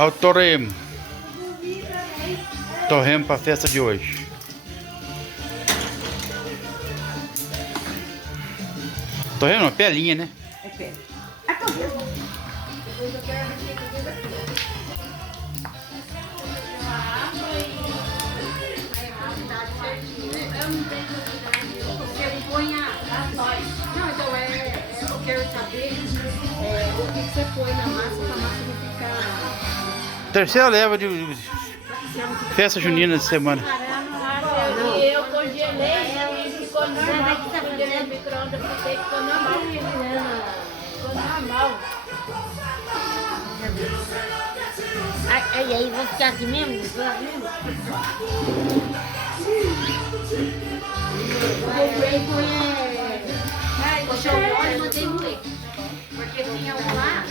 Olha o torresmo. Torresmo para a festa de hoje. Torresmo não, pelinha, né? É pé. É torresmo. Você põe a sóis. Não, então eu quero saber o que você põe na massa pra massa não ficar. Terceira leva de festa junina de semana. E eu congelei e ficou normal. Congelei no micro-ondas porque ficou normal. Ficou normal. Aí vou ficar aqui mesmo? O bacon é. O seu óleo mantém moer. Porque tinha um lá.